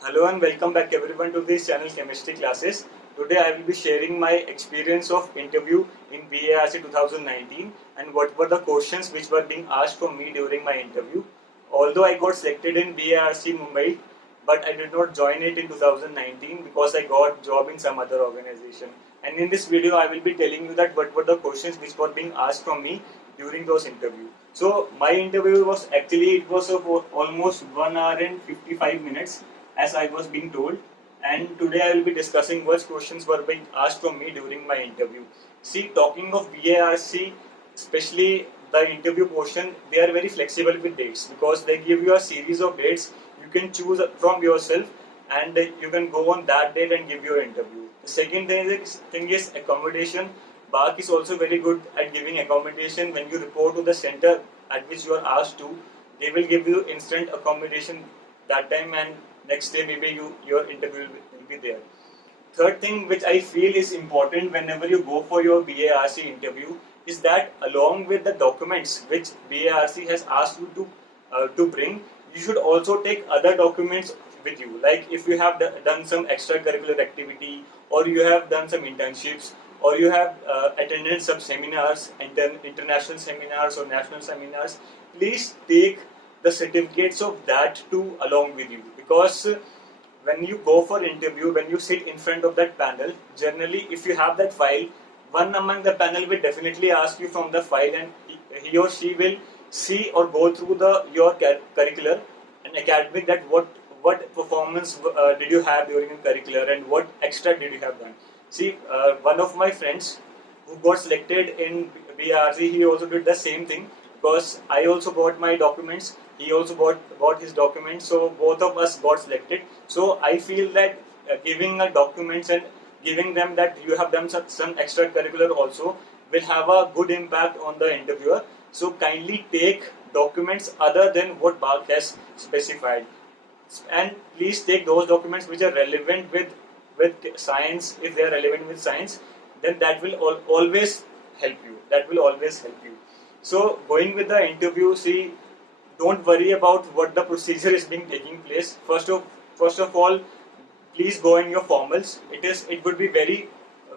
Hello and welcome back everyone to this channel Chemistry Classes. Today I will be sharing my experience of interview in BARC 2019 and what were the questions which were being asked from me during my interview. Although I got selected in BARC Mumbai, but I did not join it in 2019 because I got job in some other organization. And in this video I will be telling you that what were the questions which were being asked from me during those interviews. So my interview was actually it was of almost 1 hour and 55 minutes as I was being told. And today I will be discussing what questions were being asked from me during my interview. See, talking of BARC, especially the interview portion, they are very flexible with dates because they give you a series of dates. You can choose from yourself and you can go on that date and give your interview. The second thing is accommodation. BARC is also very good at giving accommodation when you report to the center at which you are asked to. They will give you instant accommodation that time, and next day maybe your interview will be there. Third thing which I feel is important whenever you go for your BARC interview is that along with the documents which BARC has asked you to bring, you should also take other documents with you. Like if you have done some extracurricular activity, or you have done some internships, or you have attended some seminars, international seminars or national seminars, please take the certificates of that too along with you, because when you go for interview, when you sit in front of that panel, generally if you have that file, one among the panel will definitely ask you from the file, and he or she will see or go through your curricular and academic, that what performance did you have during your curricular and what extra did you have done. See, one of my friends who got selected in BRC, he also did the same thing because I also got my documents, he also got his documents, so both of us got selected. So I feel that giving a documents and giving them that you have done some extracurricular also will have a good impact on the interviewer. So kindly take documents other than what BARC has specified, and please take those documents which are relevant with science. If they are relevant with science, then that will always help you, so going with the interview, see, don't worry about what the procedure is being taking place. First of all, please go in your formals. It would be very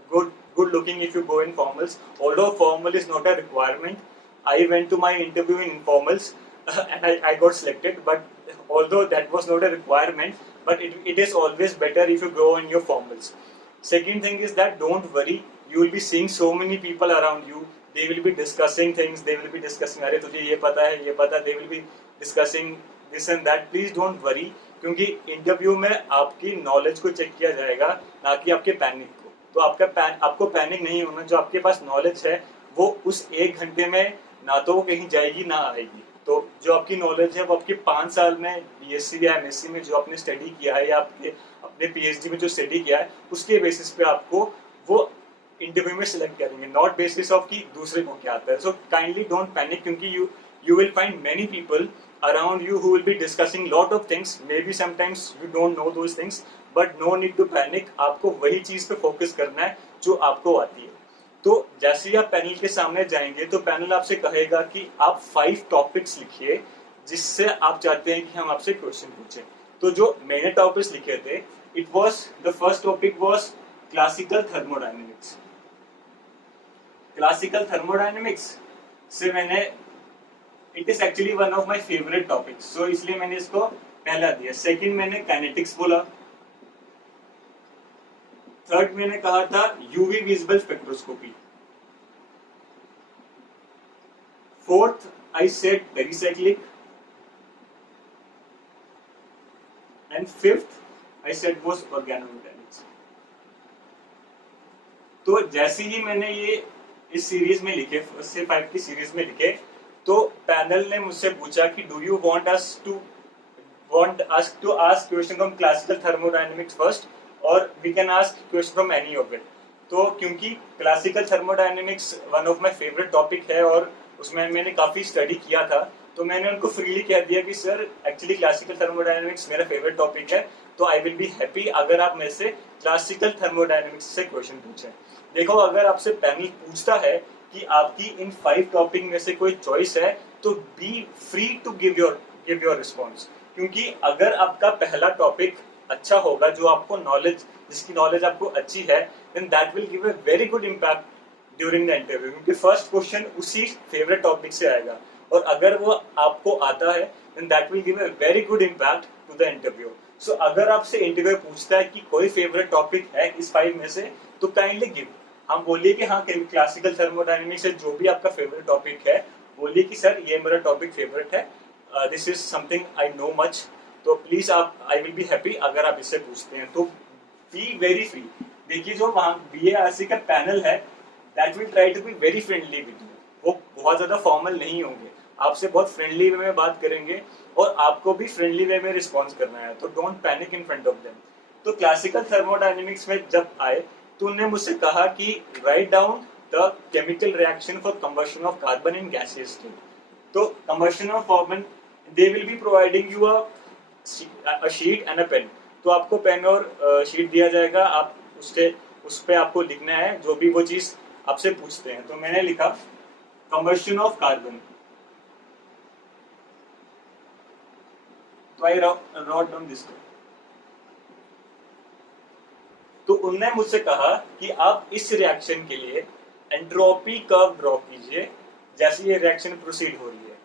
good looking if you go in formals. Although formal is not a requirement, I went to my interview in informals and I got selected. But although that was not a requirement, but it is always better if you go in your formals. Second thing is that don't worry. You will be seeing so many people around you. They will be discussing things. They will be discussing, अरे तुझे ये पता है, ये पता. They will be discussing this and that. Please don't worry, क्योंकि interview में आपकी नॉलेज को चेक किया जाएगा, ना कि आपके पैनिक को. तो आपको पैनिक नहीं होना. जो आपके पास नॉलेज है वो उस 1 घंटे में ना तो वो कहीं जाएगी ना आएगी. तो जो आपकी नॉलेज है वो आपके 5 साल में बीएससी या एमएससी में जो आपने स्टडी किया है, या अपने पीएचडी में जो स्टडी किया है, उसके बेसिस पे आपको वो इंटरव्यू में सिलेक्ट करेंगे, नॉट बेसिस ऑफ कि दूसरे को क्या आता है. सो काइंडली डोंट पैनिक, क्योंकि you will find many people around you who will be discussing lot of things. Maybe sometimes you don't know those things, but no need to panic. आपको वही चीज पे फोकस करना है जो आपको आती है. तो जैसे ही आप पैनल के सामने जाएंगे तो पैनल आपसे कहेगा कि आप 5 टॉपिक्स लिखिए जिससे आप चाहते हैं कि हम आपसे क्वेश्चन पूछें. तो जो मैंने टॉपिक्स लिखे थे, it was the first topic was classical thermodynamics. Classical thermodynamics से मैंने, it is actually one of my favourite topics, so इसलिए मैंने इसको पहला दिया. सेकंड मैंने काइनेटिक्स बोला. थर्ड मैंने कहा था UV visible spectroscopy. Fourth I said pericyclic. And fifth I said was organomechanics. तो जैसे ही मैंने ये इस सीरीज में लिखे, से 5 की सीरीज में लिखे, तो पैनल ने मुझसे पूछा कि do you want us to ask question from classical thermodynamics first, और we can ask question from any of it. तो क्योंकि classical thermodynamics one of my favourite topic है और उसमें मैंने काफी स्टडी किया था, तो मैंने उनको फ्रीली कह दिया कि सर एक्चुअली क्लासिकल थर्मोडायनेमिक्स मेरा फेवरेट टॉपिक है, तो आई विल बी हैप्पी अगर आप मेरे से क्लासिकल थर्मोडायनेमिक्स से क्वेश्चन पूछें. देखो, अगर आपसे पैनल पूछता है कि आपकी इन 5 टॉपिक में से कोई चॉइस है, तो be free to give your response. क्योंकि अगर आपका पहला टॉपिक अच्छा होगा, जो आपको नॉलेज, जिसकी नॉलेज आपको अच्छी है, then that will give a very good impact during the interview, क्योंकि फर्स्ट क्वेश्चन उसी फेवरेट टॉपिक से आएगा, और अगर वो आपको आता है then that will give a very good impact to the interview. So अगर आपसे इंटरव्यू पूछता है कि कोई फेवरेट टॉपिक है इस 5 में से, तो काइंडली गिव. हम बोलिए कि हाँ, क्लासिकल थर्मोडायनेमिक्स है, जो भी आपका फेवरेट टॉपिक है, बोलिए कि सर ये मेरा टॉपिक फेवरेट है, this is something I know much. तो प्लीज आप, आई विल बी हैप्पी अगर आप इससे पूछते हैं. तो बी वेरी फ्री. देखिए जो वहाँ BARC का पैनल है, that will try to be very friendly with you. वो बहुत ज्यादा फॉर्मल नहीं होंगे, आपसे बहुत फ्रेंडली वे में बात करेंगे, और आपको भी फ्रेंडली वे में रिस्पॉन्स करना है. तो don't panic in front of them. तो क्लासिकल थर्मोडायनेमिक्स में जब आए तो उन्होंने मुझसे कहा कि write down the chemical reaction for combustion of carbon in gaseous state. तो combustion of carbon, they will be providing you a sheet and a pen. तो आपको पेन और शीट दिया जाएगा, आप उस पे आपको लिखना है जो भी वो चीज आपसे पूछते हैं. तो मैंने लिखा कंबशन ऑफ कार्बन. तो आई रॉट डाउन दिस. तो उनने मुझसे कहा कि आप इस रिएक्शन के लिए एंट्रोपी कर्व ड्रॉ कीजिए जैसे ये रिएक्शन प्रोसीड हो रही है.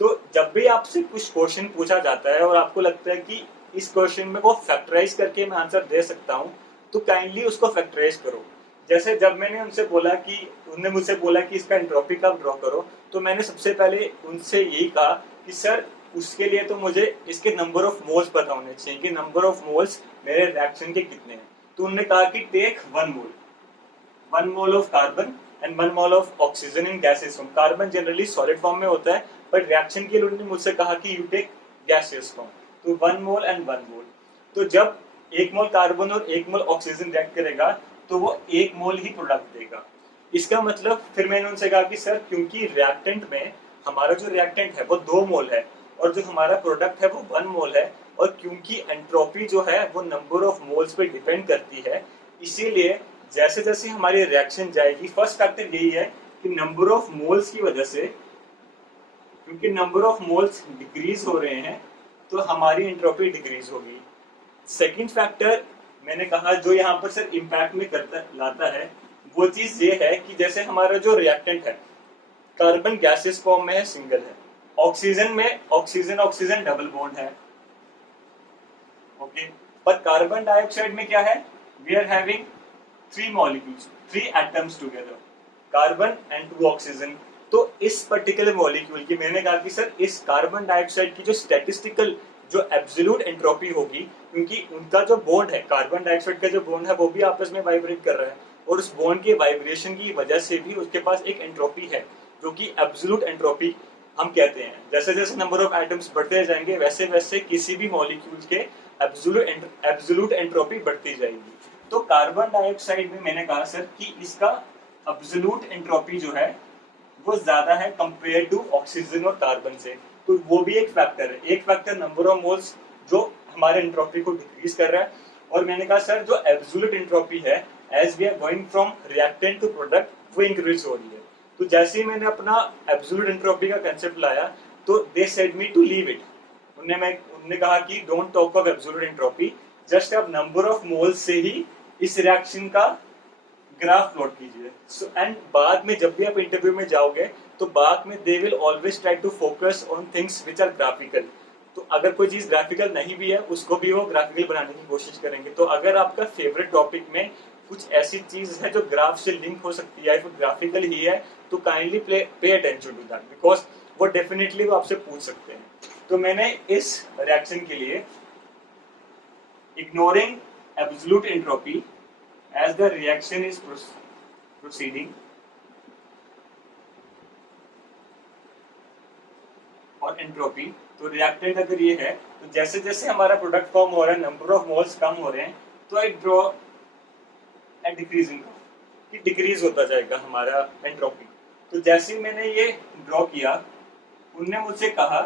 तो जब भी आपसे कुछ क्वेश्चन पूछा जाता है और आपको लगता है कि इस क्वेश्चन में को फैक्टराइज करके मैं आंसर दे सकता हूँ, तो काइंडली उसको फैक्टराइज करो. जैसे जब मैंने उनसे बोला कि, उन्होंने मुझसे बोला कि इसका एंट्रोपी कर्व ड्रॉ करो, तो मैंने सबसे पहले उनसे यही कहा कि सर उसके लिए तो मुझे इसके नंबर ऑफ मोल्स पता होने चाहिए कि नंबर ऑफ मोल्स मेरे रिएक्शन के कितने हैं. तो उन्होंने कहा कि take 1 mole of carbon and 1 mole of oxygen in gaseous form. Carbon generally solid form में होता है, पर रिएक्शन के लिए उन्होंने मुझसे कहा कि यू टेक गैसियस फॉर्म. तो 1 मोल एंड 1 मोल. तो जब 1 मोल कार्बन और 1 मोल ऑक्सीजन रिएक्ट करेगा तो वो 1 मोल ही प्रोडक्ट देगा. इसका मतलब, फिर मैंने उनसे कहा कि सर क्योंकि रिएक्टेंट में हमारा जो रिएक्टेंट है वो 2 मोल है और जो हमारा प्रोडक्ट है वो 1 मोल है, और क्योंकि एंट्रोपी जो है वो नंबर ऑफ मोल्स पे डिपेंड करती है, इसीलिए जैसे जैसे हमारी रिएक्शन जाएगी, फर्स्ट फैक्टर यही है कि नंबर ऑफ मोल्स की वजह से, क्योंकि नंबर ऑफ मोल्स डिक्रीज हो रहे हैं तो हमारी एंट्रोपी डिक्रीज होगी. सेकंड फैक्टर मैंने कहा जो यहाँ पर सर इम्पैक्ट में लाता है, वो चीज ये है कि जैसे हमारा जो रिएक्टेंट है, कार्बन गैसियस फॉर्म में है, सिंगल है. ऑक्सीजन में ऑक्सीजन ऑक्सीजन डबल बॉन्ड है, ओके. पर कार्बन डाइऑक्साइड में क्या है, we are having 3 molecules, 3 atoms together, carbon and 2 oxygen. तो इस पर्टिकुलर मॉलिक्यूल की मैंने कहा कि सर इस कार्बन डाइऑक्साइड की जो स्टैटिस्टिकल जो एब्सोल्यूट एंट्रोपी होगी, क्योंकि उनका जो बॉन्ड है, कार्बन डाइऑक्साइड का जो बॉन्ड है वो भी आपस में वाइब्रेट कर रहा है, और उस बॉन्ड के वाइब्रेशन की वजह से भी उसके पास एक एंट्रोपी है जो कि एब्सोल्यूट एंट्रोपी हम कहते हैं. जैसे जैसे नंबर ऑफ एटम्स बढ़ते जाएंगे वैसे वैसे किसी भी मॉलिक्यूल के एब्सोल्यूट एंट्रोपी बढ़ती जाएगी. तो कार्बन डाइऑक्साइड में मैंने कहा सर कि इसका एब्सोल्यूट एंट्रोपी जो है वो ज्यादा है कंपेयर टू ऑक्सीजन और कार्बन से. तो वो भी एक फैक्टर है. एक फैक्टर नंबर ऑफ मोल्स जो हमारे एंट्रोपी को डिक्रीज कर रहा है, और मैंने कहा सर जो एब्सोल्यूट एंट्रोपी है as we are going from reactant to product वो इंक्रीज हो रही है. तो जैसे ही मैंने अपना एब्सोल्यूट एंट्रोपी का कंसेप्ट लाया तो they said me to leave it. उन्होंने कहा कि don't talk of absolute entropy, just अब नंबर ऑफ मोल्स से ही इस रिएक्शन का ग्राफ प्लॉट कीजिए. सो एंड बाद में जब भी आप इंटरव्यू में जाओगे तो बाद में they will always try to focus on things which are graphical. तो अगर कोई चीज ग्राफिकल नहीं भी है उसको भी वो ग्राफिकल बनाने की कोशिश करेंगे. तो अगर आपका फेवरेट टॉपिक में कुछ ऐसी चीज है जो ग्राफ से लिंक हो सकती है, फिर ग्राफिकल ही है, तो kindly pay attention to that, because वो डेफिनेटली वो आपसे पूछ सकते हैं. तो मैंने इस रिएक्शन के लिए ignoring absolute entropy as the reaction is proceeding, और एंट्रोपी, तो रिएक्टेंट अगर ये है तो जैसे जैसे हमारा प्रोडक्ट फॉर्म हो रहा है, नंबर ऑफ मोल्स कम हो रहे हैं, तो आई ड्रॉ ए डिक्रीजिंग कि डिक्रीज होता जाएगा हमारा एंट्रोपी. तो जैसे ही मैंने ये ड्रॉ किया, उनने मुझसे कहा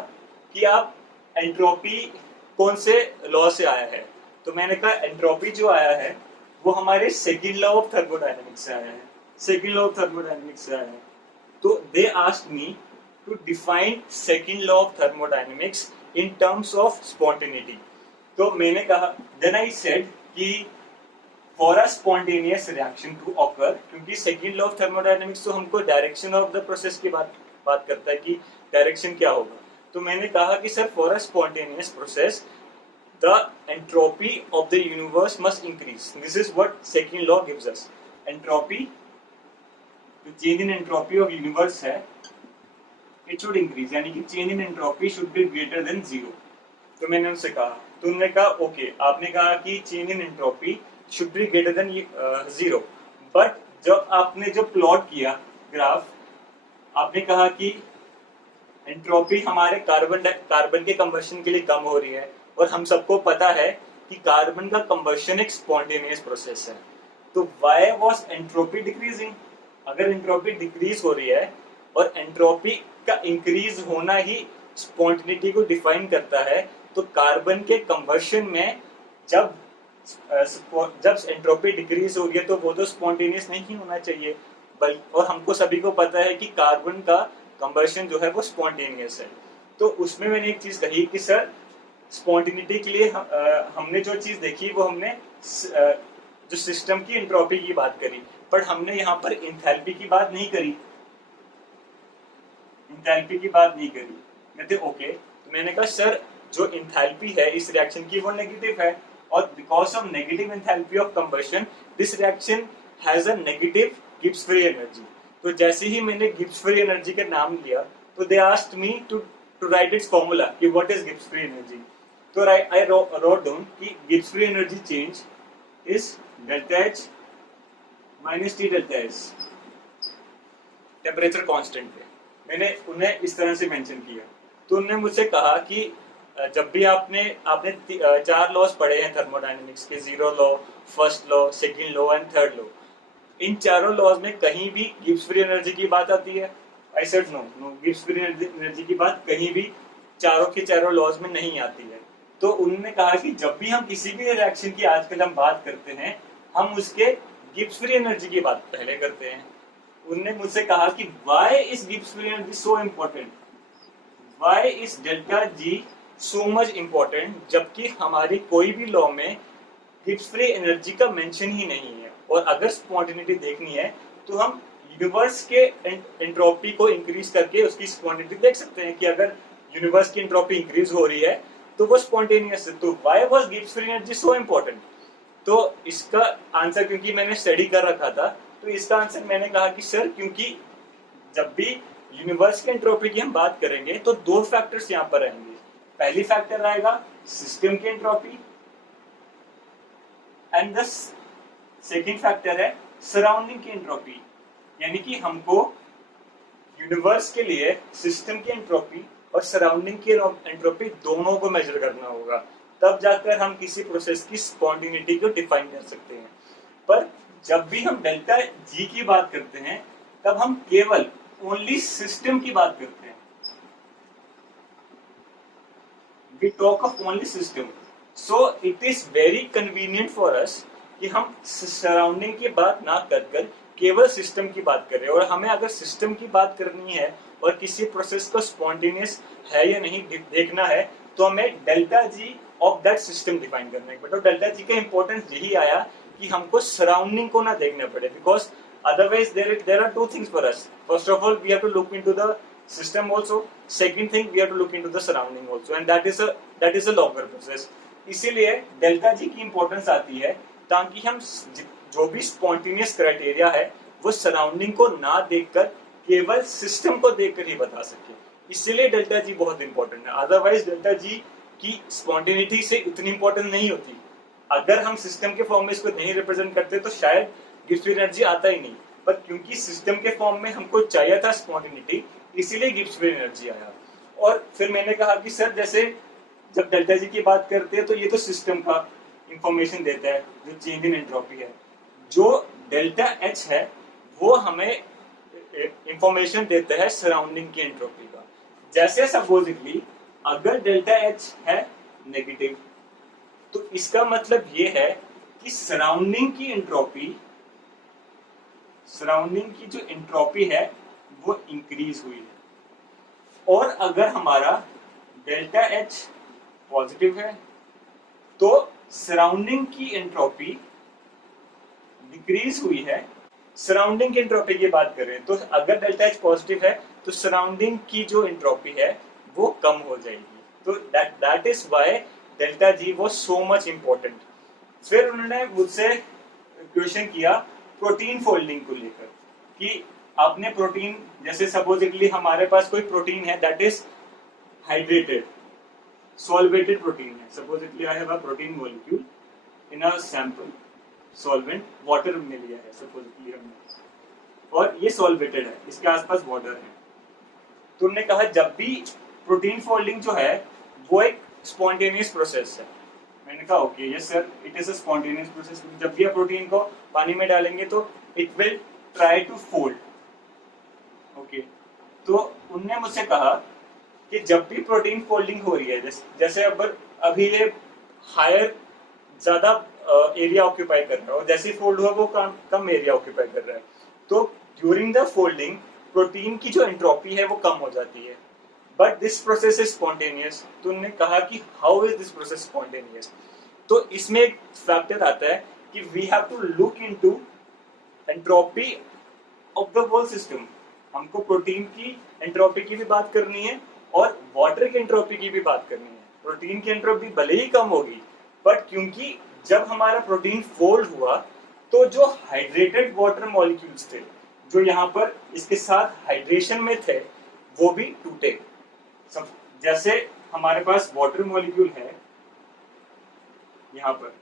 कि आप एंट्रोपी कौन से लॉ से आया है. तो मैंने कहा एंट्रोपी जो आया है वो हमारे सेकंड लॉ ऑफ थर्मोडायनेमिक्स से आया है. सेकंड लॉ ऑफ थर्मोडायनेमिक्स से आया है. तो they asked me to define second law of thermodynamics in terms of spontaneity. तो मैंने कहा, देन आई सेड कि for a spontaneous reaction to occur, क्योंकि सेकंड लॉ ऑफ थर्मोडायनेमिक्स तो हमको डायरेक्शन ऑफ द प्रोसेस की बात करता है कि डायरेक्शन क्या होगा। तो मैंने कहा कि sir for a spontaneous process the entropy of the universe must increase. This is what second law gives us. Entropy, the change in entropy of universe है, it should increase, यानी कि change in entropy should be greater than zero. तो मैंने उनसे कहा, तो उन्होंने कहा ओके, आपने कहा कि change in entropy should be greater than zero, but जब आपने जो प्लॉट किया ग्राफ, आपने कहा कि एंट्रोपी हमारे कार्बन के कंबशन के लिए कम हो रही है, और हम सबको पता है कि कार्बन का कंबशन एक स्पॉन्टेनियस प्रोसेस है। तो व्हाई वाज एंट्रोपी डिक्रीजिंग? अगर एंट्रोपी डिक्रीज हो रही है और एंट्रोपी का इंक्रीज होना ही स्पॉन्टेनिटी को डिफाइन करता है, तो कार्बन के कंबशन में जब एंट्रोपी डिक्रीज हो रही है तो वो तो स्पॉन्टेनियस नहीं होना चाहिए, और हमको सभी को पता है कि कार्बन का कंबशन जो है वो स्पॉन्टेनियस है। तो उसमें मैंने एक चीज कही कि सर स्पॉन्टेनिटी के लिए हमने जो चीज देखी वो हमने जो सिस्टम की एंट्रोपी की बात करी, पर हमने यहाँ पर इंथैल्पी की बात नहीं करी। कहते ओके, तो मैंने कहा सर जो इंथैल्पी है इस रिएक्शन की वो नेगेटिव है, और because of negative enthalpy of combustion this reaction has a negative Gibbs free energy. तो जैसे ही मैंने गिब्स फ्री एनर्जी का नाम लिया तो they asked me to write its formula कि what is Gibbs free energy. तो आई रोट डाउन कि Gibbs free energy change is delta H minus T delta H temperature constant पे। मैंने उन्हें इस तरह से मेंशन किया। तो उन्होंने मुझसे कहा कि जब भी आपने चार लॉज पढ़े हैं थर्मोडायनेमिक्स के, zero law, first law, second law and third law, इन चारों लॉज में कहीं भी गिब्स फ्री एनर्जी की बात आती है? I said no, Gibbs free energy की बात कहीं भी चारों के चारों लॉज में नहीं आती है। तो उन्होंने कहा कि जब भी हम किसी भी रिएक्शन की आजकल हम बात करते हैं, हम उसके गिब्स फ्री एनर्जी की बात पहले करते हैं। उन्होंने मुझसे कहा कि why is Gibbs free energy so important, why is delta G so much important, जबकि हमारी कोई भी लॉ में गिब्स फ्री एनर्जी का मेंशन ही नहीं है। और अगर स्पॉन्टेनिटी देखनी है तो हम यूनिवर्स के एंट्रोपी को इंक्रीज करके उसकी स्पॉन्टेनिटी देख सकते हैं कि अगर यूनिवर्स की एंट्रोपी इंक्रीज हो रही है तो वो स्पॉन्टेनियस है। तो why was Gibbs free energy so important? तो इसका आंसर, क्योंकि मैंने स्टडी कर रखा था, तो इसका आंसर मैंने कहा कि सर क्योंकि जब भी यूनिवर्स की एंट्रोपी की हम बात करेंगे तो दो फैक्टर्स यहाँ पर आएंगे। पहली फैक्टर आएगा सिस्टम की entropy, and the second factor है सराउंडिंग की एंट्रोपी। यानी कि हमको यूनिवर्स के लिए सिस्टम की एंट्रोपी और सराउंडिंग की एंट्रोपी दोनों को मेजर करना होगा, तब जाकर हम किसी प्रोसेस की स्पॉन्टेनिटी को डिफाइन कर सकते हैं। पर जब भी हम डेल्टा जी की बात करते हैं तब हम केवल ओनली सिस्टम की बात करते हैं। We talk of only system, so it is very convenient for us कि हम सराउंडिंग की बात ना कर केवल सिस्टम की बात करें। और हमें अगर सिस्टम की बात करनी है और किसी प्रोसेस को स्पॉन्टेनियस है या नहीं देखना है, तो हमें delta G of that system define करना है। बट डेल्टा जी का इंपॉर्टेंस यही आया कि हमको सराउंडिंग को ना देखना पड़े, because otherwise there are two things for us. First of all, we have to look into the system also. Second thing, we have to look into the surrounding also, and that is a longer process. इसीलिए delta G की importance आती है ताकि हम जो भी spontaneous criteria है वो सराउंडिंग को ना देखकर केवल सिस्टम को देखकर ही बता सके। इसीलिए डेल्टा जी बहुत इंपॉर्टेंट है। अदरवाइज डेल्टा जी की स्पॉन्टेनिटी से इतनी इंपॉर्टेंट नहीं होती। अगर हम सिस्टम के फॉर्म में इसको नहीं रिप्रेजेंट करते तो शायद गिब्स फ्री एनर्जी आता ही नहीं, पर क्योंकि सिस्टम के फॉर्म में हमको चाहिए था स्पॉन्टेनिटी, इसीलिए गिब्स फ्री एनर्जी आया। और फिर मैंने कहा कि सर जैसे जब डेल्टा जी की बात करते हैं तो ये तो सिस्टम का इंफॉर्मेशन देता है जो चेंज इन एंट्रोपी है। जो डेल्टा एच है वो हमें इंफॉर्मेशन देता है सराउंडिंग की एंट्रोपी का। जैसे सपोजिटली अगर डेल्टा एच है नेगेटिव, तो इसका मतलब ये है कि सराउंडिंग की जो एंट्रोपी है वो इंक्रीज हुई है। और अगर हमारा डेल्टा एच पॉजिटिव है तो सराउंडिंग की एंट्रोपी डिक्रीज हुई है। सराउंडिंग की एंट्रोपी की बात करें तो अगर डेल्टा एच पॉजिटिव है तो सराउंडिंग की जो एंट्रोपी है वो कम हो जाएगी। तो that is why delta G was so much important. फिर उन्होंने मुझसे क्वेश्चन किया प्रोटीन फोल्डिंग को लेकर कि आपने प्रोटीन, जैसे सपोजिटली हमारे पास कोई प्रोटीन है that is hydrated solvated protein है, supposedly I have a protein molecule in a sample solvent, water में लिया है सपोजिटली हमने, और ये सॉल्वेटेड है, इसके आसपास वाटर है। तो उन्होंने कहा जब भी प्रोटीन फोल्डिंग जो है वो एक स्पॉन्टेनियस प्रोसेस है। मैंने कहा okay yes sir it is a spontaneous process. जब भी आप प्रोटीन को पानी में डालेंगे तो it will try to fold. Okay, तो उनने मुझसे कहा कि जब भी प्रोटीन फोल्डिंग हो रही है, जैसे अभी ये हायर ज्यादा एरिया ऑक्यूपाई कर रहा है और जैसे फोल्ड हुआ वो कम एरिया ऑक्यूपाई कर रहा है, तो ड्यूरिंग द फोल्डिंग प्रोटीन की जो एंट्रोपी है वो कम हो जाती है। But this process is spontaneous. तो उन्होंने कहा कि how is this process spontaneous. तो इसमें एक फैक्टर आता है कि we have to look into entropy of the whole system. हमको प्रोटीन की एंट्रोपी की भी बात करनी है और वाटर की एंट्रोपी की भी बात करनी है। प्रोटीन की एंट्रोपी भले ही कम होगी, बट क्योंकि जब हमारा प्रोटीन फोल्ड हुआ तो जो हाइड्रेटेड वाटर मॉलिक्यूल्स थे जो यहाँ पर इसके साथ हाइड्रेशन में थे वो भी टूटे। जैसे हमारे पास वाटर मॉलिक्यूल है यहाँ पर,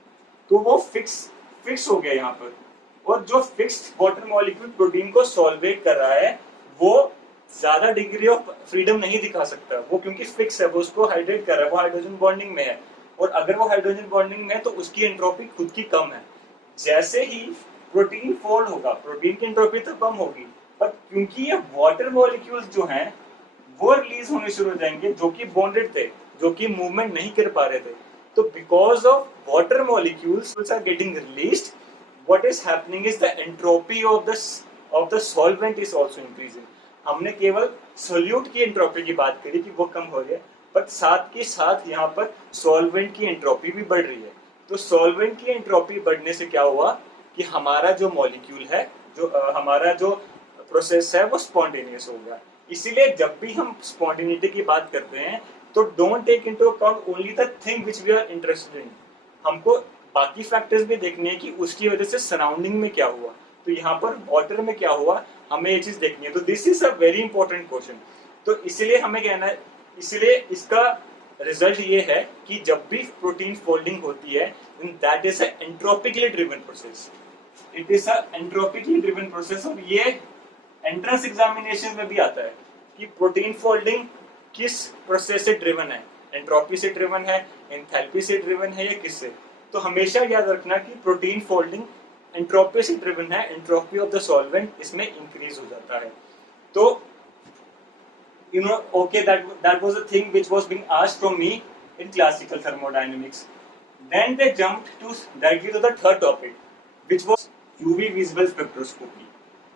तो वो फिक्स हो गया यहाँ पर, और जो फिक्स्ड वाटर मॉलिक्यूल प्रोटीन को सॉल्वेट कर रहा है वो ज्यादा डिग्री ऑफ फ्रीडम नहीं दिखा सकता, वो क्योंकि फिक्स है, वो उसको हाइड्रेट कर रहा है, वो हाइड्रोजन बॉन्डिंग में है, और अगर वो हाइड्रोजन बॉन्डिंग में है तो उसकी एंट्रोपी खुद की कम है। जैसे ही प्रोटीन फोल्ड होगा प्रोटीन की एंट्रोपी तो कम होगी, पर क्योंकि ये वाटर मॉलिक्यूल्स जो हैं वो रिलीज होने शुरू हो जाएंगे जो कि बॉन्डेड थे, जो कि मूवमेंट नहीं कर पा रहे थे। तो because of water molecules are getting released, what is happening is the entropy of the solvent is also increasing। हमने केवल सोल्यूट की एंट्रोपी की बात करी कि वो कम हो रही है, पर साथ के साथ यहाँ पर सॉल्वेंट की एंट्रोपी भी बढ़ रही है। तो सॉल्वेंट की एंट्रोपी बढ़ने से क्या हुआ कि हमारा जो मॉलिक्यूल है, हमारा जो प्रोसेस है वो स्पॉन्टेनियस हो गया। इसीलिए जब भी हम स्पॉन्टेनिटी की बात करते हैं तो don't take into account only the thing which we are interested in, हमको बाकी फैक्टर्स भी देखने हैं कि उसकी वजह से सराउंडिंग में क्या हुआ, तो यहाँ पर वाटर में क्या हुआ, हमें ये चीज देखनी है। तो this is a very important question. तो इसलिए हमें कहना है, इसलिए इसका रिजल्ट ये है कि जब भी प्रोटीन फोल्डिंग होती है that is a entropically driven process, it is a entropically driven process. और ये एंट्रेंस एग्जामिनेशन में भी आता है कि प्रोटीन फोल्डिंग किस प्रोसेस से ड्रिवन है, एंट्रोपी से ड्रिवन है, एंथैल्पी से ड्रिवन है या किससे। तो हमेशा याद रखना कि प्रोटीन फोल्डिंग एंट्रोपी से ड्रिवन है, एंट्रोपी ऑफ द सॉल्वेंट इसमें इंक्रीज हो जाता है। तो you know okay that was a thing which was being asked from me in classical thermodynamics. Then they jumped to directly to the third topic which was UV visible spectroscopy।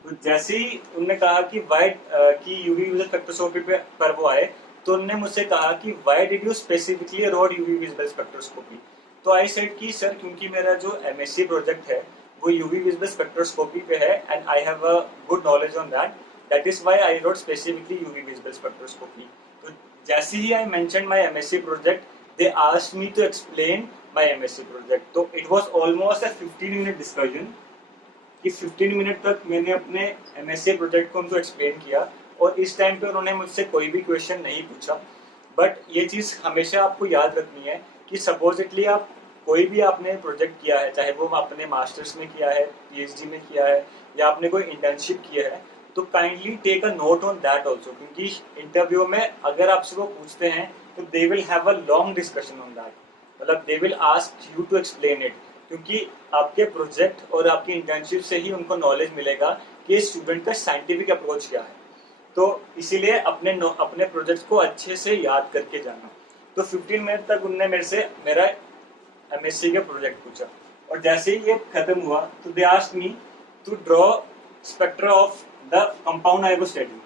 तो जैसे ही उन्होंने कहा कि कि UV visible spectroscopy पर वो आए तो उन्होंने मुझसे कहा कि why did you specifically wrote UV visible spectroscopy। तो आई सेड कि सर क्योंकि मेरा जो MSc प्रोजेक्ट है वो UV visible spectroscopy पे है and I have a good knowledge on that, that is why I wrote specifically UV visible spectroscopy। तो जैसे ही I mentioned my MSc project they asked me to explain my MSc project। तो it was almost a 15-minute discussion कि 15 minute तक मैंने अपने MSc project को उनको explain किया, और इस टाइम पे उन्होंने मुझसे कोई भी क्वेश्चन नहीं पूछा। बट ये चीज़ हमेशा आपको याद रखनी है कि सपोजिटली आप कोई भी आपने प्रोजेक्ट किया है, चाहे वो आपने मास्टर्स में किया है, PhD में किया है, या आपने कोई इंटर्नशिप किया है, तो kindly take a note on that also, क्योंकि इंटरव्यू में अगर आपसे वो पूछते हैं तो they will have a long discussion on that, मतलब they will ask you to explain it, क्योंकि आपके प्रोजेक्ट और आपकी इंटर्नशिप से ही उनको नॉलेज मिलेगा कि स्टूडेंट का साइंटिफिक अप्रोच क्या है। तो इसीलिए अपने प्रोजेक्ट को अच्छे से याद करके जाना। तो 15 मिनट तक उनने मेरे से मेरा MSc का प्रोजेक्ट पूछा, और जैसे ही ये खत्म हुआ तो they asked me to draw spectra of the compound I was studying.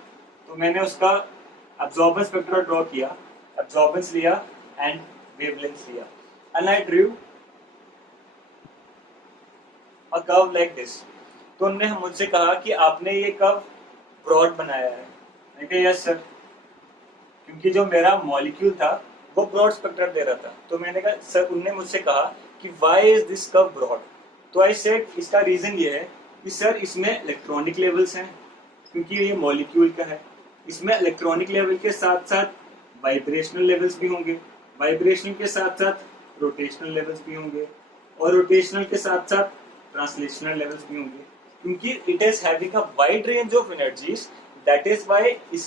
तो मैंने उसका अब्जॉर्बेंस स्पेक्ट्रा ड्रॉ किया, अब्जॉर्बेंस लिया एंड वेवलेंथ लिया, and I drew a curve like this. तो उन्होंने मुझसे कहा कि आपने ये कर्व ब्रॉड बनाया है। मैंने कहा यस सर, क्योंकि जो मेरा मॉलिक्यूल था वो ब्रॉड स्पेक्ट्रम दे रहा था। तो मैंने कहा सर, उन्होंने मुझसे कहा कि why is this curve broad. तो आई सेड इसका रीजन ये है कि सर इसमें इलेक्ट्रॉनिक लेवल्स हैं, क्योंकि ये मॉलिक्यूल का है। इसमें इलेक्ट्रॉनिक लेवल के साथ साथ वाइब्रेशनल लेवल्स भी होंगे, वाइब्रेशनल के साथ साथ रोटेशनल लेवल्स भी होंगे, और रोटेशनल के साथ साथ ट्रांसलेशनल लेवल्स भी होंगे, क्योंकि it is having a wide range of energies. That is why इस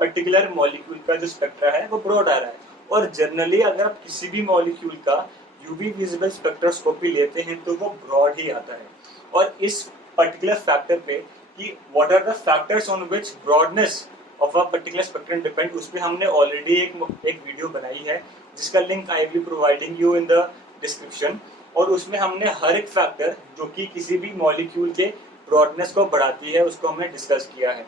पर्टिकुलर मॉलिक्यूल का जो स्पेक्ट्रा है वो ब्रॉड आ रहा है। और जनरली अगर आप किसी भी मॉलिक्यूल का यूवी विजिबल स्पेक्ट्रोस्कोपी लेते हैं तो वो ब्रॉड ही आता है। और इस पर्टिकुलर फैक्टर पे कि what are the factors on which broadness of a particular spectrum depend, उस पर हमने ऑलरेडी एक वीडियो बनाई है जिसका link I will providing you in the description. और उसमें हमने हर एक फैक्टर जो कि किसी भी मॉलिक्यूल के ब्रॉडनेस को बढ़ाती है उसको हमने डिस्कस किया है।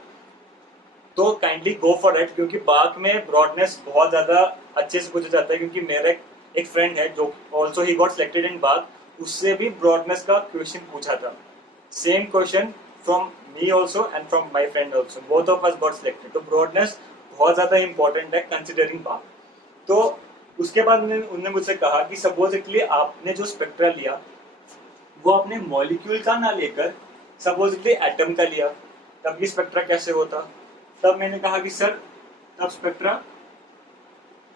तो काइंडली गो फॉर दैट, क्योंकि बाग में ब्रॉडनेस बहुत ज्यादा अच्छे से पूछा जाता है। क्योंकि मेरा एक फ्रेंड है जो also he got selected in बाग, उससे भी ब्रॉडनेस का क्वेश्चन पूछा था। Same question from me also and from my friend also, both of us got selected. तो ब्रॉडनेस बहुत ज्यादा इंपॉर्टेंट है कंसिडरिंग बाग। तो उसके बाद उन्होंने मुझसे कहा कि सपोजिटली आपने जो स्पेक्ट्रा लिया वो अपने मॉलिक्यूल का ना लेकर सपोजिटली एटम का लिया, तब ये स्पेक्ट्रा कैसे होता। तब मैंने कहा कि सर तब स्पेक्ट्रा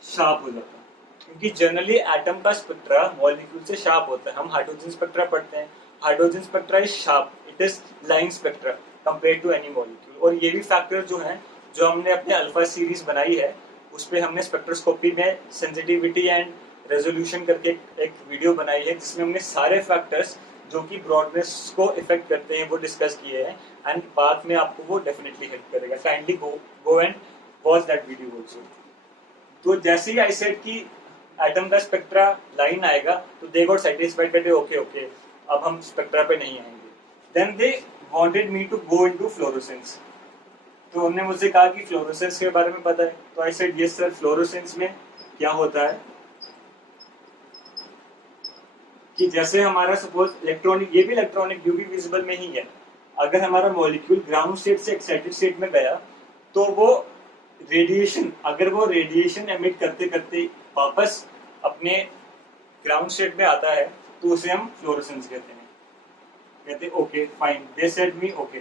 शार्प हो जाता, क्योंकि जनरली एटम का स्पेक्ट्रा मॉलिक्यूल से शार्प होता है। हम हाइड्रोजन स्पेक्ट्रा पढ़ते हैं, hydrogen spectra is sharp, it is line spectra compare to any molecule. और ये भी फैक्टर जो है जो हमने अपने अल्फा सीरीज बनाई है उस पर हमने स्पेक्ट्रोस्कोपी में सेंसिटिविटी एंड रेजोल्यूशन करके एक वीडियो बनाई है जिसमें हमने सारे फैक्टर्स जो कि ब्रॉडनेस को इफेक्ट करते हैं वो डिस्कस किए हैं। एंड बाद में आपको वो डेफिनेटली हेल्प करेगा। Kindly go and watch that video also. तो जैसे ही आई सेड कि एटम का स्पेक्ट्रा लाइन आएगा तो दे गॉट सेटिस्फाइड कहते ओके ओके अब हम स्पेक्ट्रा पे नहीं आएंगे। Then they wanted me to go into fluorescence. तो उन्होंने मुझसे कहा कि फ्लोरोसेंस के बारे में पता है। तो I said yes sir, fluorescence में क्या होता है कि जैसे हमारा सपोज इलेक्ट्रॉनिक, ये भी इलेक्ट्रॉनिक यूवी विजिबल में ही है। अगर हमारा मॉलिक्यूल ग्राउंड स्टेट से एक्साइटेड स्टेट में गया तो वो रेडिएशन, अगर वो रेडिएशन एमिट करते करते वापस अपने ग्राउंड स्टेट में आता है तो उसे हम फ्लोरोसेंस कहते हैं। कहते okay fine, they said me okay,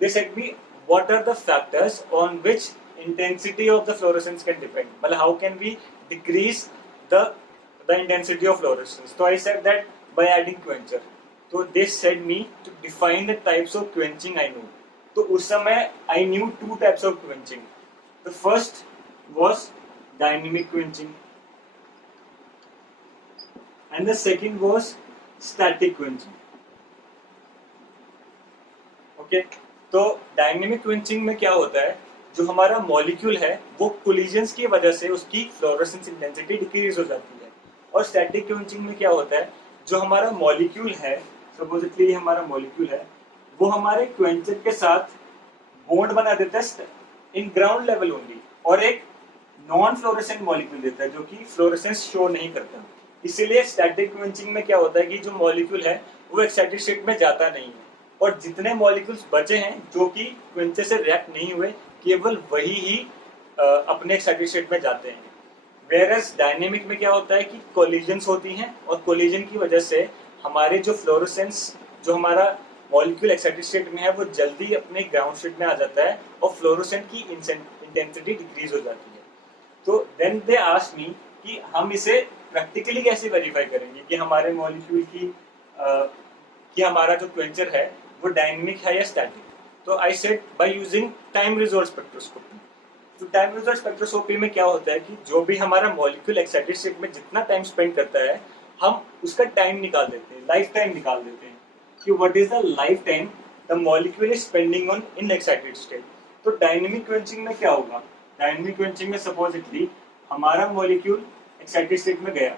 they said me what are the factors on which intensity of the fluorescence can depend, मतलब how can we decrease the intensity of fluorescence. So I said that by adding quencher. तो they said me to define the types of quenching I know. तो उस समय I knew two types of quenching. The first was dynamic quenching and the second was static quenching. Okay, तो dynamic quenching में क्या होता है, जो हमारा मॉलिक्यूल है वो कोलिजन्स की वजह से उसकी फ्लोरोसेंस इंटेंसिटी डिक्रीज हो जाती है। और स्टैटिक क्विंचिंग में क्या होता है, जो हमारा मॉलिक्यूल है, सपोजिटली हमारा मॉलिक्यूल है, वो हमारे क्वेंचर के साथ बॉन्ड बना देता है इन ग्राउंड लेवल ओनली, और एक नॉन फ्लोरोसेंट मॉलिक्यूल देता है जो कि फ्लोरोसेंस शो नहीं करता। इसीलिए स्टैटिक क्विंचिंग में क्या होता है कि जो मॉलिक्यूल है वो एक्साइटेड स्टेट में जाता नहीं है, और जितने मॉलिक्यूल्स बचे हैं जो कि क्विंचर से रिएक्ट नहीं हुए केवल वही ही अपने एक्साइटेड स्टेट में जाते हैं। वेरस डायनेमिक में क्या होता है कि कोलिजन्स होती हैं, और कोलिजन की वजह से हमारे जो फ्लोरोसेंस, जो हमारा मॉलिक्यूल एक्साइटेड स्टेट में है वो जल्दी अपने ग्राउंड स्टेट में आ जाता है और फ्लोरोसेंट की इंटेंसिटी डिक्रीज हो जाती है। तो देन दे आस्क्ड मी कि हम इसे प्रैक्टिकली कैसे वेरीफाई करेंगे कि हमारे मॉलिक्यूल की कि हमारा जो क्वेंचर है वो डायनेमिक है या स्टैटिक। तो I said by using time resolve spectroscopy. तो टाइम रिजोल्व स्पेक्ट्रोस्कोपी में क्या होता है कि जो भी हमारा मॉलिक्यूल एक्साइटेड स्टेट में जितना टाइम स्पेंड करता है हम उसका टाइम निकाल देते हैं, लाइफ टाइम निकाल देते हैं कि what is the life time the molecule is spending on in excited state. तो डायनेमिक क्वेंचिंग में क्या होगा, डायनेमिक क्वेंचिंग में सपोजिटली हमारा मॉलिक्यूल एक्साइटेड स्टेट में गया,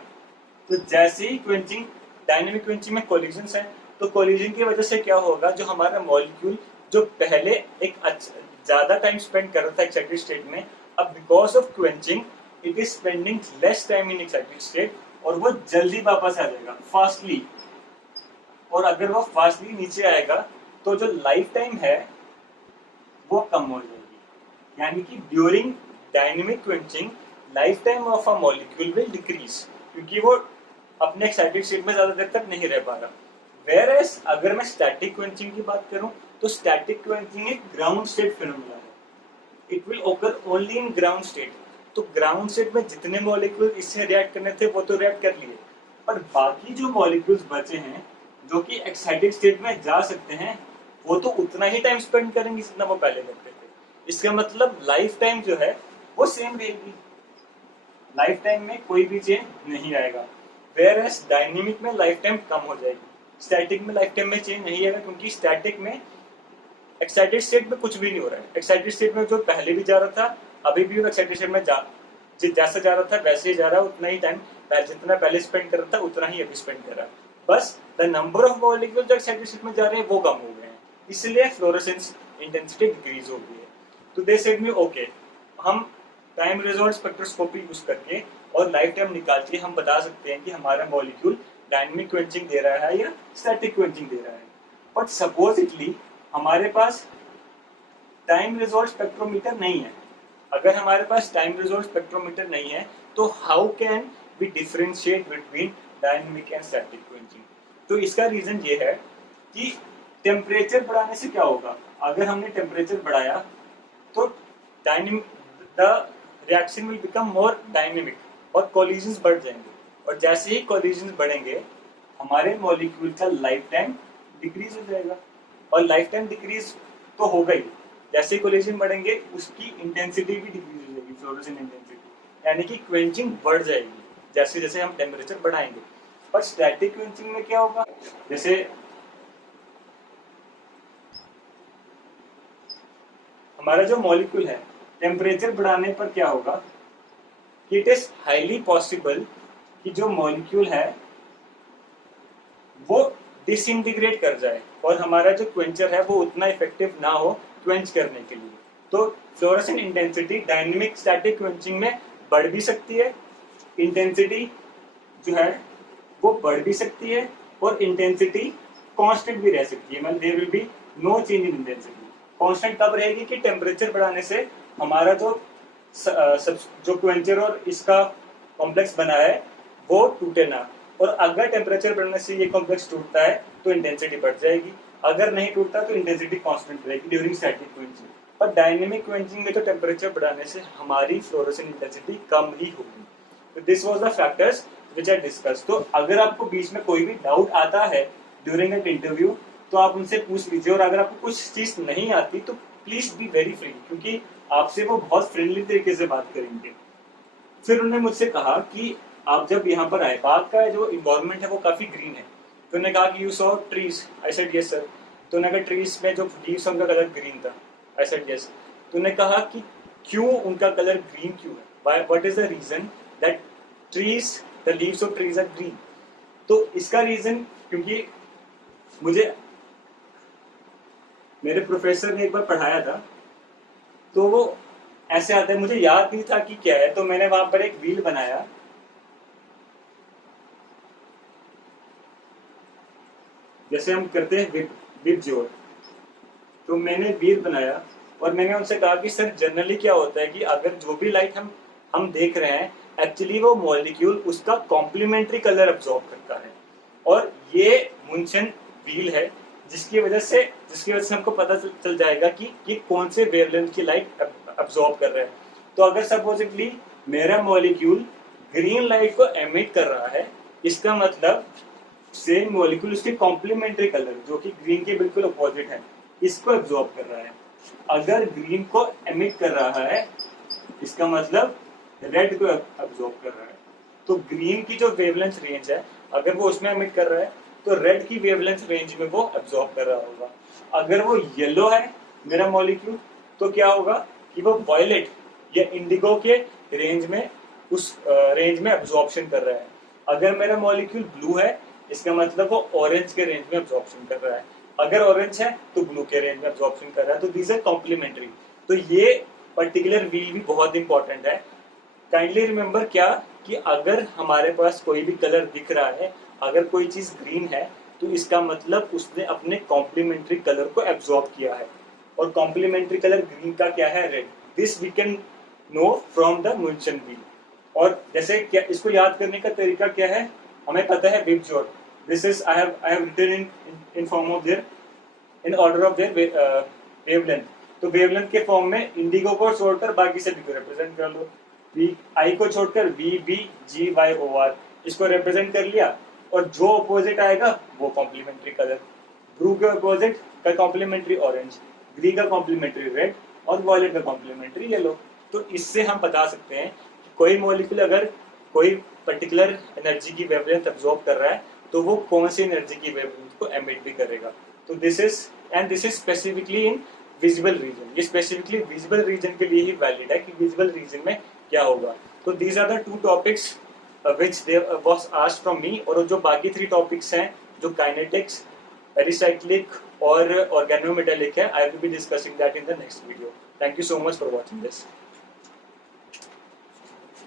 तो जैसे ही क्वेंचिंग, डायनेमिक क्वेंचिंग में कोलिजन्स है, तो कोलिजन की वजह से क्या होगा, जो हमारा मॉलिक्यूल जो पहले एक ज्यादा टाइम स्पेंड कर रहा था एक्साइटेड स्टेट में, अब because of quenching it is spending less time in excited state और वो जल्दी वापस आ जाएगा फास्टली। और अगर वो फास्टली नीचे आएगा तो जो लाइफ टाइम है वो कम हो जाएगी। यानी कि during dynamic quenching life time of a molecule will decrease, क्योंकि वो अपने एक्साइटेड स्टेट में ज्यादा देर तक नहीं रह पा रहा। वेयर एज अगर मैं स्टैटिक क्वेंचिंग की बात करूं तो स्टैटिक क्वेंचिंग एक ग्राउंड स्टेट फिनोमेना है। इट विल ओकर ओनली इन ग्राउंड स्टेट। तो ग्राउंड स्टेट में जितने मॉलिक्यूल इससे रिएक्ट करने थे वो तो रिएक्ट कर लिए, पर बाकी जो मॉलिक्यूल्स बचे हैं जो कि एक्साइटेड स्टेट में जा सकते हैं वो तो उतना ही टाइम स्पेंड करेंगे जितना वो पहले करते थे। इसका मतलब लाइफ टाइम जो है वो सेम रहेगी, लाइफ टाइम में कोई भी चेंज नहीं आएगा। वेयर एज डायनेमिक में लाइफ टाइम कम हो जाएगी, स्टैटिक में लाइफ टाइम में चेंज नहीं आएगा, क्योंकि स्टैटिक में एक्साइटेड स्टेट में कुछ भी नहीं हो रहा है। एक्साइटेड स्टेट में जो पहले भी जा रहा था अभी भी एक्साइटेड स्टेट में जैसा जा रहा था वैसे ही जा रहा है, उतना ही टाइम जितना पहले स्पेंड कर रहा था उतना ही अभी स्पेंड कर रहा है। बस द नंबर ऑफ मॉलिक्यूल जो एक्साइटेड स्टेट में जा रहे हैं वो कम हो गए हैं, इसलिए फ्लोरेसेंस इंटेंसिटी डिक्रीज हो गई है। तो दे सेड मी ओके, हम टाइम रिजॉल्व स्पेक्ट्रोस्कोपी यूज करके और लाइफ टाइम निकाल के हम बता सकते हैं कि हमारा मॉलिक्यूल डायनेमिक क्वेंचिंग दे रहा है या स्टैटिक क्वेंचिंग दे रहा है। बट सपोजिटली हमारे पास टाइम रिजॉल्व स्पेक्ट्रोमीटर नहीं है। अगर हमारे पास टाइम रिजॉल्व स्पेक्ट्रोमीटर नहीं है तो how can we differentiate between dynamic and static quenching? तो इसका रीजन ये है कि टेम्परेचर बढ़ाने से क्या होगा। अगर हमने टेम्परेचर बढ़ाया तो dynamic the reaction will become more dynamic और कोलिजन्स बढ़ जाएंगे, और जैसे ही कोलिजन्स बढ़ेंगे हमारे मॉलिक्यूल का लाइफ टाइम डिक्रीज हो जाएगा। और लाइफ टाइम डिक्रीज तो होगा ही, जैसे कोलिजन बढ़ेंगे उसकी इंटेंसिटी भी डिक्रीज हो जाएगी, फ्लोरेसेंस इंटेंसिटी, यानी कि क्वेंचिंग बढ़ जाएगी जैसे जैसे हम टेम्परेचर बढ़ाएंगे। पर स्टैटिक क्वेंचिंग में क्या होगा, जैसे हमारा जो मॉलिक्यूल है टेम्परेचर बढ़ाने पर क्या होगा कि इट इज हाईली पॉसिबल कि जो मॉलिक्यूल है वो डिसइंटीग्रेट कर जाए और हमारा जो क्वेंचर है वो उतना इफेक्टिव ना हो क्वेंच करने के लिए। तो fluorescent intensity dynamic static quenching में बढ़ भी सकती है, इंटेंसिटी जो है वो बढ़ भी सकती है, और इंटेंसिटी कांस्टेंट भी रह सकती है, मतलब there will be no change in intensity. Constant कब रहेगी कि टेम्परेचर बढ़ाने से हमारा जो क्वेंचर और इसका कॉम्प्लेक्स बना है वो टूटे ना, और अगर टेम्परेचर बढ़ने से ये कॉम्प्लेक्स टूटता है तो इंटेंसिटी बढ़ जाएगी, अगर नहीं टूटता तो इंटेंसिटी कांस्टेंट रहेगी ड्यूरिंग स्टैटिक क्वेंचिंग। पर डायनेमिक क्वेंचिंग में तो टेम्परेचर बढ़ाने से हमारी फ्लोरेसेंट इंटेंसिटी कम ही होगी। तो this was the factors which I discuss. तो अगर आपको बीच में कोई भी डाउट आता है ड्यूरिंग एन इंटरव्यू तो आप उनसे पूछ लीजिए, और अगर आपको कुछ चीज नहीं आती तो प्लीज बी वेरी फ्री, क्योंकि आपसे वो बहुत फ्रेंडली तरीके से बात करेंगे। फिर उन्होंने मुझसे कहा कि आप जब यहाँ पर आए, बाग का जो इन्वायरमेंट है वो काफी ग्रीन है। तो उन्होंने कहा कि you saw trees, I said yes sir. तो उन्होंने कहा ट्रीज में जो लीव्स उनका कलर ग्रीन था, आई सेड यस। तो उन्होंने कहा कि क्यों उनका कलर ग्रीन क्यों है, what is the reason that trees the leaves of trees are green? तो इसका रीजन क्योंकि मुझे मेरे प्रोफेसर ने एक बार पढ़ाया था, तो वो ऐसे आता है, मुझे याद नहीं था कि क्या है, तो मैंने वहां पर एक व्हील बनाया, जैसे हम करते हैं विप जोड़। तो मैंने व्हील बनाया और मैंने उनसे कहा कि सर जनरली क्या होता है कि अगर जो भी लाइट हम देख रहे हैं एक्चुअली वो मॉलिक्यूल उसका कॉम्प्लीमेंट्री कलर अब्सॉर्ब करता है, और ये मुंशन व्हील है जिसकी वजह से हमको पता चल जाएगा कि ये कौन से वेवलेंथ की लाइट अब्सॉर्ब कर रहा है। तो अगर सपोजिटली मेरा मॉलिक्यूल ग्रीन लाइट को एमिट कर रहा है, इसका मतलब सेम मॉलिक्यूल उसके कॉम्प्लीमेंट्री कलर जो कि ग्रीन के बिल्कुल अपोजिट है इसको अब्सॉर्ब कर रहा है। अगर ग्रीन को एमिट कर रहा है इसका मतलब रेड को अब्सॉर्ब कर रहा है। तो ग्रीन की जो वेवलेंथ रेंज है अगर वो उसमें एमिट कर रहा है तो रेड की वेवलेंथ रेंज में वो अब्सॉर्ब कर रहा होगा। अगर वो येलो है मेरा मॉलिक्यूल तो क्या होगा कि वो वायलेट या इंडिगो के रेंज में उस रेंज में अब्सॉर्प्शन कर रहा है। अगर मेरा मॉलिक्यूल ब्लू है इसका मतलब वो ऑरेंज के रेंज में अब्सॉर्प्शन कर रहा है। अगर ऑरेंज है तो ब्लू के रेंज में अब्सॉर्प्शन कर रहा है। तो दीज आर कॉम्प्लीमेंट्री। तो ये पर्टिकुलर व्हील भी बहुत इंपॉर्टेंट है। काइंडली रिमेंबर क्या कि अगर हमारे पास कोई भी कलर दिख रहा है, अगर कोई चीज ग्रीन है तो इसका मतलब उसने अपने कॉम्प्लीमेंट्री कलर को एब्जॉर्ब किया है। और कॉम्प्लीमेंट्री कलर ग्रीन का क्या है? Red. This we can know from the मुंशन व्हील। और जैसे क्या इसको याद करने का तरीका क्या है? हमें पता है विब जॉट। This is I have written in form of their in order of their wavelength. तो वेवलेंथ के फॉर्म में इंडिगो को छोड़कर बाकी सभी को रिप्रेजेंट कर लो। वी आई को छोड़कर V B G Y O R इसको रिप्रेजेंट कर लिया। और जो ऑपोजिट आएगा वो कॉम्प्लीमेंट्री कलर। ब्लू के ऑपोजिट का कॉम्प्लीमेंट्री ऑरेंज, ग्रीन का कॉम्प्लीमेंट्री रेड और वॉयलेट का कॉम्प्लीमेंट्री येलो। तो इससे हम बता सकते हैं कि कोई मॉलिक्यूल अगर कोई पर्टिकुलर एनर्जी की वेवलेंथ अब्सॉर्ब कर रहा है तो वो कौन सी एनर्जी की वेवलेंथ को एमिट भी करेगा। तो this is specifically in visible region. ये स्पेसिफिकली विजिबल रीजन के लिए ही वैलिड है कि विजिबल रीजन में क्या होगा। तो these are the 2 topics which they was asked from me। और जो बाकी 3 टॉपिक्स हैं जो काइनेटिक्स, पेरिसाइक्लिक और ऑर्गेनोमेटेलिक है, I will be discussing that in the next video. Thank you so much for watching this.